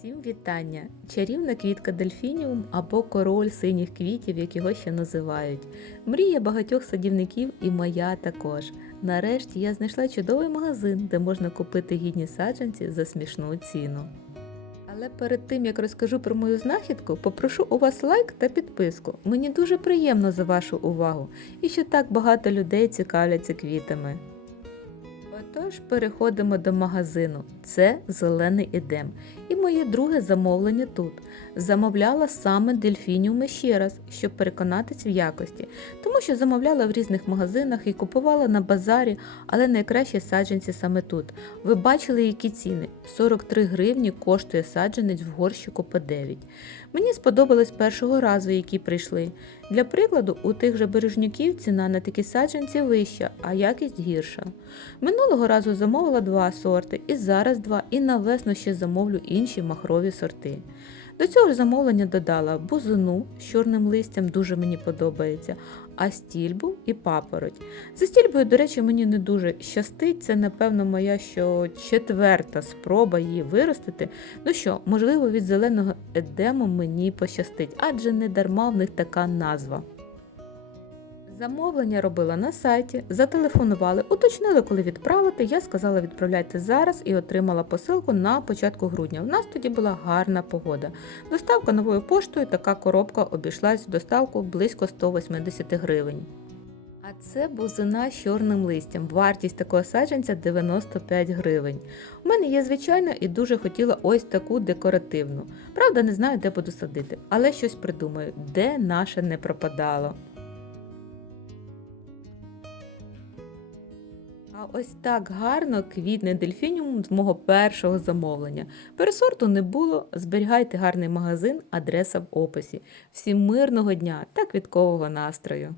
Всім вітання! Чарівна квітка дельфініум або король синіх квітів, як його ще називають. Мрія багатьох садівників і моя також. Нарешті я знайшла чудовий магазин, де можна купити гідні саджанці за смішну ціну. Але перед тим як розкажу про мою знахідку, попрошу у вас лайк та підписку. Мені дуже приємно за вашу увагу і що так багато людей цікавляться квітами. Отож, переходимо до магазину. Це зелений едем. І моє друге замовлення тут. Замовляла саме дельфініуми ще раз, щоб переконатись в якості, тому що замовляла в різних магазинах і купувала на базарі, але найкращі саджанці саме тут. Ви бачили, які ціни? 43 гривні коштує саджанець в горщику по 9. Мені сподобались першого разу, які прийшли. Для прикладу, у тих же бережнюків ціна на такі саджанці вища, а якість гірша. Минулого разу замовила два сорти, і зараз два, і на весну ще замовлю інші махрові сорти. До цього ж замовлення додала бузину з чорним листям, дуже мені подобається, а стільбу і папороть. За стільбою, до речі, мені не дуже щастить. Це, напевно, моя що четверта спроба її виростити. Ну що, можливо, від зеленого едему мені пощастить, адже не дарма в них така назва. Замовлення робила на сайті, зателефонували, уточнили, коли відправити. Я сказала, відправляйте зараз і отримала посилку на початку грудня. У нас тоді була гарна погода. Доставка новою поштою, така коробка обійшлась в доставку близько 180 гривень. А це бузина з чорним листям. Вартість такого саджанця 95 гривень. У мене є звичайна і дуже хотіла ось таку декоративну. Правда, не знаю, де буду садити, але щось придумаю, де наше не пропадало. А ось так гарно квітне дельфініум з мого першого замовлення. Пересорту не було, зберігайте гарний магазин, адреса в описі. Всім мирного дня та квіткового настрою!